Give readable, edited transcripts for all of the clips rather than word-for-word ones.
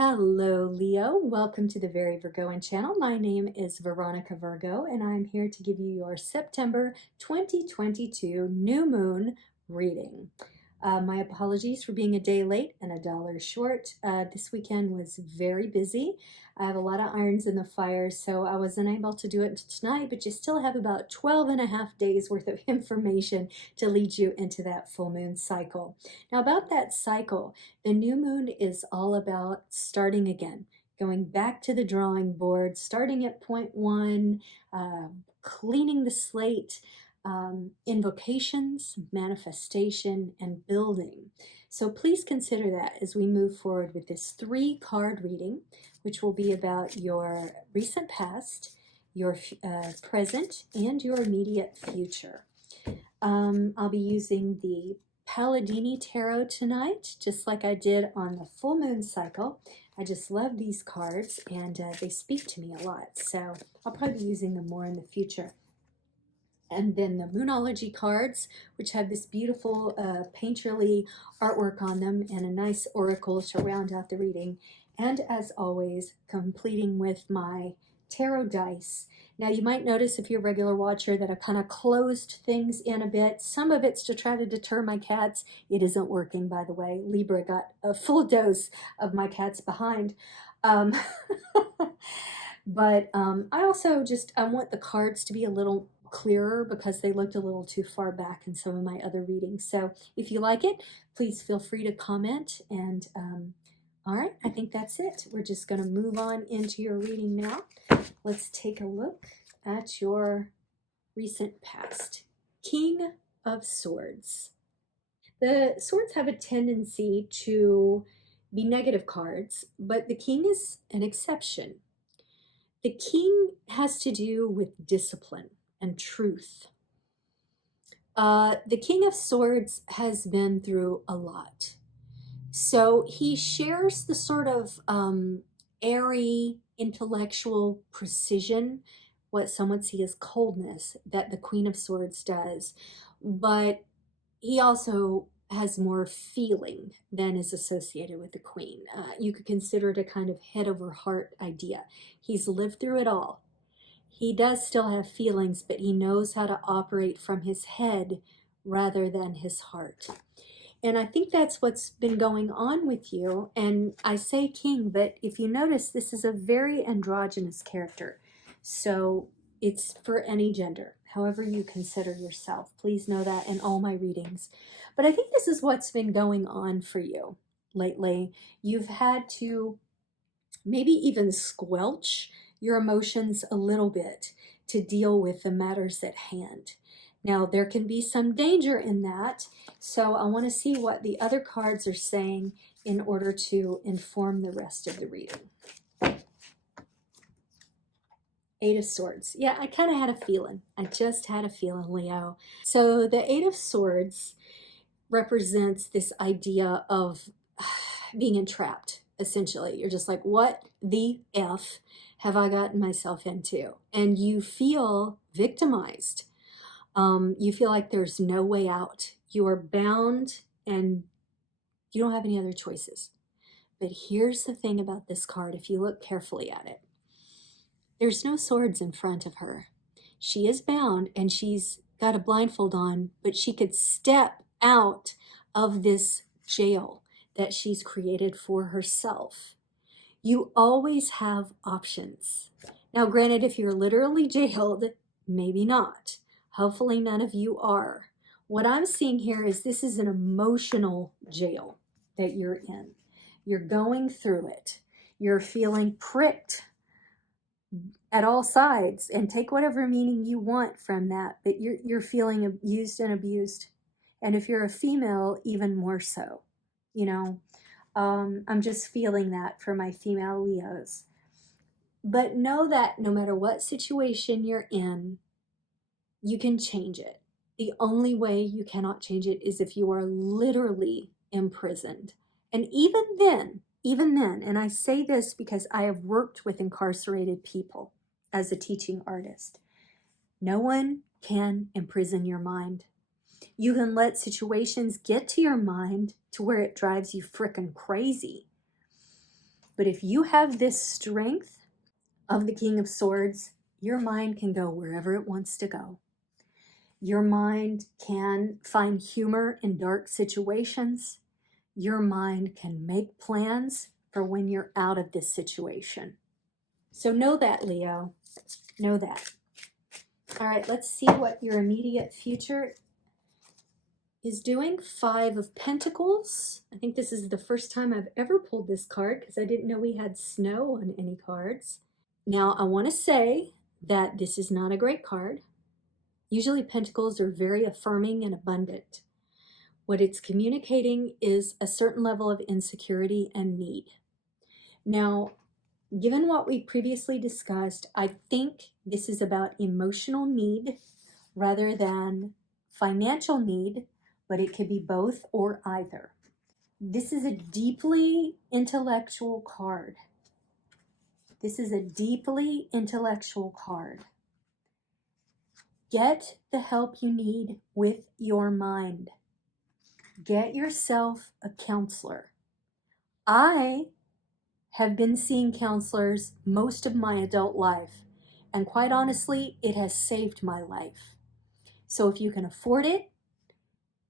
Hello, Leo. Welcome to the Very Virgoan channel. My name is Veronica Virgo, and I'm here to give you your September 2022 new moon reading. My apologies for being a day late and $1 short. This weekend was very busy. I have a lot of irons in the fire, so I was unable to do it tonight, but you still have about 12 and a half days worth of information to lead you into that full moon cycle. Now, about that cycle, the new moon is all about starting again, going back to the drawing board, starting at point one, cleaning the slate, invocations, manifestation, and building. So please consider that as we move forward with this 3-card reading, which will be about your recent past, your present, and your immediate future. I'll be using the Palladini Tarot tonight, just like I did on the full moon cycle. I just love these cards, and they speak to me a lot, so I'll probably be using them more in the future. And then the Moonology cards, which have this beautiful painterly artwork on them and a nice oracle to round out the reading. And as always, completing with my tarot dice. Now, you might notice if you're a regular watcher that I kind of closed things in a bit. Some of it's to try to deter my cats. It isn't working, by the way. Libra got a full dose of my cats behind. But I also I want the cards to be a little clearer because they looked a little too far back in some of my other readings. So if you like it, please feel free to comment. And all right, I think that's it. We're just going to move on into your reading now. Let's take a look at your recent past. King of Swords. The swords have a tendency to be negative cards, but the king is an exception. The king has to do with discipline and truth. The King of Swords has been through a lot. So he shares the sort of airy, intellectual precision, what some would see as coldness, that the Queen of Swords does. But he also has more feeling than is associated with the Queen. You could consider it a kind of head over heart idea. He's lived through it all. He does still have feelings, but he knows how to operate from his head rather than his heart. And I think that's what's been going on with you. And I say king, but if you notice, this is a very androgynous character. So it's for any gender, however you consider yourself. Please know that in all my readings. But I think this is what's been going on for you lately. You've had to maybe even squelch your emotions a little bit to deal with the matters at hand. Now, there can be some danger in that, so I want to see what the other cards are saying in order to inform the rest of the reading. 8 of Swords. Yeah, I kind of had a feeling. I just had a feeling, Leo. So the 8 of Swords represents this idea of being entrapped, essentially. You're just like, what the F have I gotten myself into? And you feel victimized. You feel like there's no way out. You are bound and you don't have any other choices. But here's the thing about this card, if you look carefully at it. There's no swords in front of her. She is bound and she's got a blindfold on, but she could step out of this jail that she's created for herself. You always have options. Now, granted, if you're literally jailed, maybe not. Hopefully none of you are. What I'm seeing here is this is an emotional jail that you're in. You're going through it. You're feeling pricked at all sides, and take whatever meaning you want from that, but you're feeling used and abused. And if you're a female, even more so. You know, I'm just feeling that for my female Leos. But know that no matter what situation you're in, you can change it. The only way you cannot change it is if you are literally imprisoned. And even then, and I say this because I have worked with incarcerated people as a teaching artist, no one can imprison your mind. You can let situations get to your mind to where it drives you frickin' crazy. But if you have this strength of the King of Swords, your mind can go wherever it wants to go. Your mind can find humor in dark situations. Your mind can make plans for when you're out of this situation. So know that, Leo. Know that. All right, let's see what your immediate future is doing. 5 of Pentacles. I think this is the first time I've ever pulled this card because I didn't know we had snow on any cards. Now, I want to say that this is not a great card. Usually Pentacles are very affirming and abundant. What it's communicating is a certain level of insecurity and need. Now, given what we previously discussed, I think this is about emotional need rather than financial need, but it could be both or either. This is a deeply intellectual card. This is a deeply intellectual card. Get the help you need with your mind. Get yourself a counselor. I have been seeing counselors most of my adult life, and quite honestly, it has saved my life. So if you can afford it,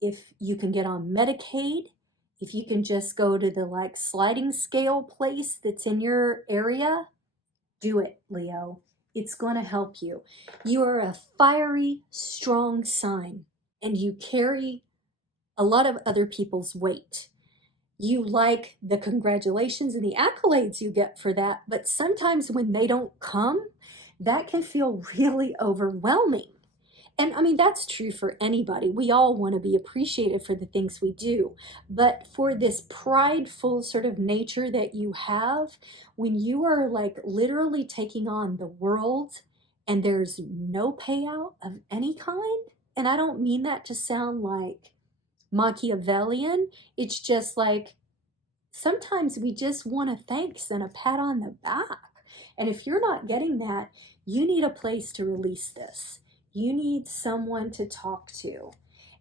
if you can get on Medicaid, if you can just go to the sliding scale place that's in your area, do it, Leo. It's going to help you. You are a fiery, strong sign, and you carry a lot of other people's weight. You like the congratulations and the accolades you get for that, but sometimes when they don't come, that can feel really overwhelming. And I mean, that's true for anybody. We all want to be appreciated for the things we do. But for this prideful sort of nature that you have, when you are literally taking on the world and there's no payout of any kind, and I don't mean that to sound like Machiavellian, it's just sometimes we just want a thanks and a pat on the back. And if you're not getting that, you need a place to release this. You need someone to talk to.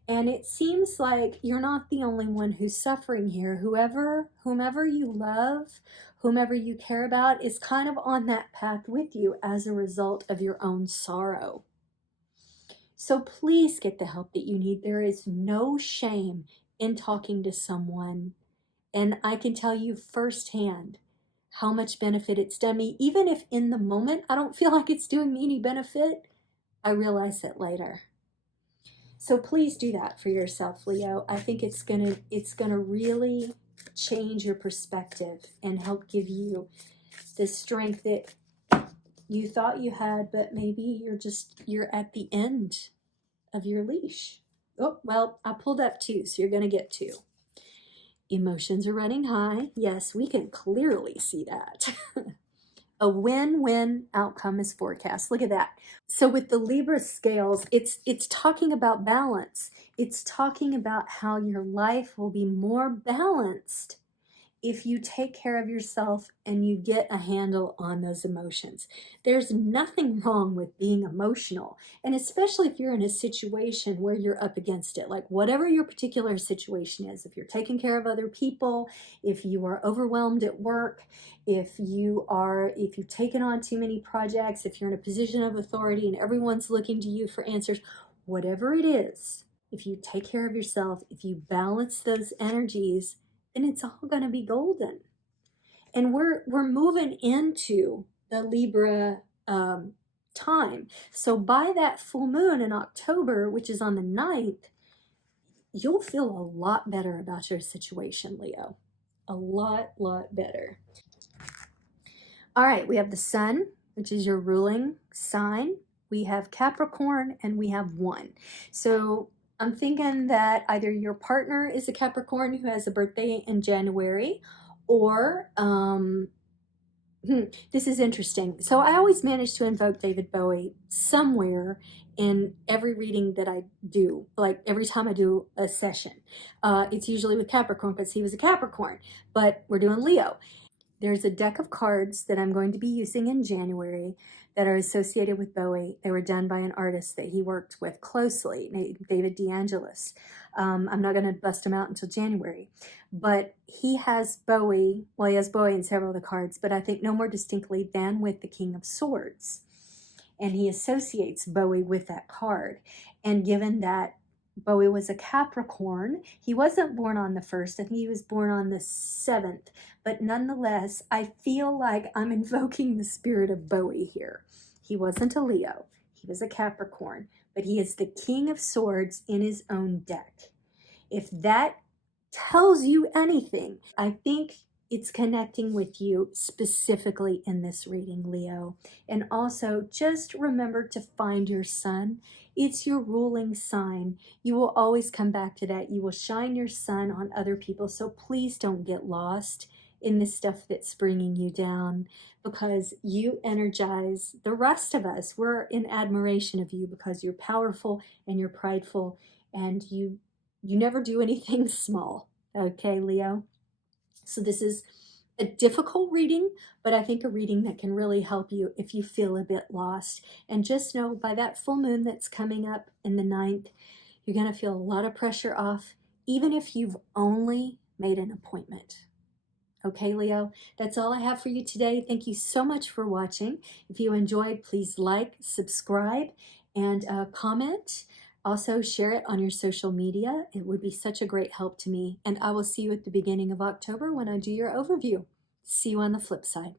And it seems like you're not the only one who's suffering here. Whomever you love, whomever you care about is kind of on that path with you as a result of your own sorrow. So please get the help that you need. There is no shame in talking to someone. And I can tell you firsthand how much benefit it's done me. Even if in the moment I don't feel like it's doing me any benefit, I realize it later. So please do that for yourself, Leo. I think it's gonna really change your perspective and help give you the strength that you thought you had, but maybe you're at the end of your leash. Oh, well, I pulled up 2, so you're gonna get 2. Emotions are running high. Yes, we can clearly see that. A win-win outcome is forecast. Look at that. So with the Libra scales, it's talking about balance. It's talking about how your life will be more balanced if you take care of yourself and you get a handle on those emotions. There's nothing wrong with being emotional, and especially if you're in a situation where you're up against it, like whatever your particular situation is. If you're taking care of other people, if you are overwhelmed at work, if you've taken on too many projects, if you're in a position of authority and everyone's looking to you for answers, whatever it is, if you take care of yourself, if you balance those energies, then it's all going to be golden. And we're moving into the Libra time. So by that full moon in October, which is on the 9th, you'll feel a lot better about your situation, Leo. A lot better. All right, we have the Sun, which is your ruling sign. We have Capricorn, and we have 1. So I'm thinking that either your partner is a Capricorn who has a birthday in January, or this is interesting. So I always manage to invoke David Bowie somewhere in every reading that I do, like every time I do a session. It's usually with Capricorn because he was a Capricorn, but we're doing Leo. There's a deck of cards that I'm going to be using in January that are associated with Bowie. They were done by an artist that he worked with closely, David DeAngelis. I'm not going to bust him out until January, but he has Bowie, well, he has Bowie in several of the cards, but I think no more distinctly than with the King of Swords. And he associates Bowie with that card. And given that Bowie was a Capricorn, he wasn't born on the 1st, I think he was born on the 7th, but nonetheless, I feel like I'm invoking the spirit of Bowie here. He wasn't a Leo, he was a Capricorn, but he is the King of Swords in his own deck. If that tells you anything, I think it's connecting with you specifically in this reading, Leo. And also, just remember to find your sun. It's your ruling sign. You will always come back to that. You will shine your sun on other people. So please don't get lost in the stuff that's bringing you down, because you energize the rest of us. We're in admiration of you because you're powerful and you're prideful, and you never do anything small. Okay, Leo? So this is a difficult reading, but I think a reading that can really help you if you feel a bit lost. And just know, by that full moon that's coming up in the 9th, you're going to feel a lot of pressure off, even if you've only made an appointment. Okay, Leo, that's all I have for you today. Thank you so much for watching. If you enjoyed, please like, subscribe, and comment. Also, share it on your social media. It would be such a great help to me. And I will see you at the beginning of October when I do your overview. See you on the flip side.